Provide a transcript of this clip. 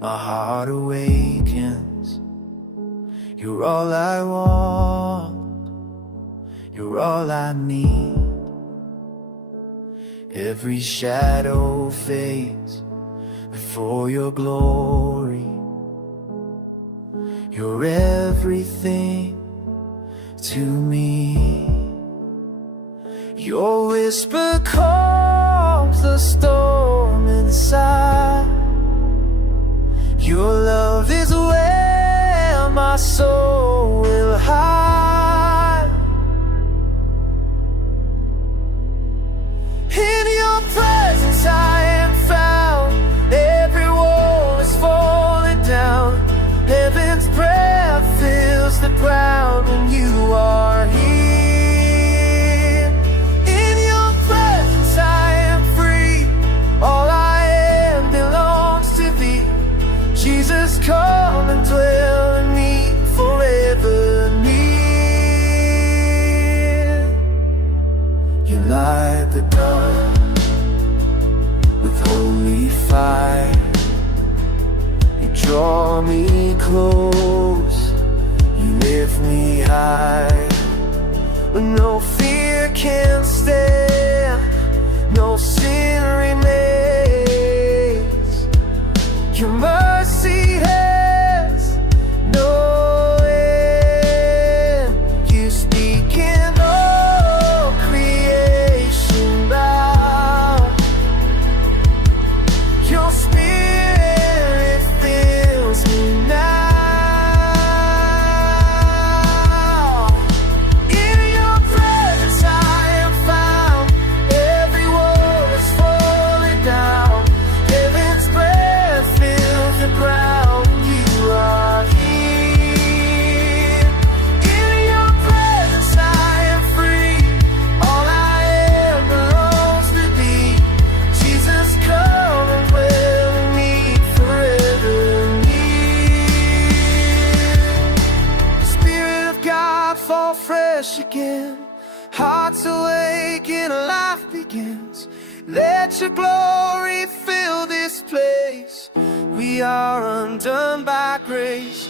my heart awakens. You're all I want, you're all I need. Every shadow fades before your glory. You're everything to me. Your whisper calms the storm inside. Your love is where my soul will hide. In your presence I am found. Every wall is falling down. Heaven's breath fills the ground when you are here. In your presence I am free. All I am belongs to thee. Jesus, come and dwell in me forever near. You light the dark with holy fire. You draw me close, you lift me high. When no fear can stand, no sin remains. Your mercy has no end. You speak and all creation bows. Your spirit fills me now. In your presence I am found. Every wall is falling down. Heaven's breath fills the ground. You are here. In your presence I am free. All I am belongs to thee. Jesus, come and dwell in me forever near. Spirit of God, fall fresh again. Hearts awake and life begins. Let your glory fill this place. We are undone by grace.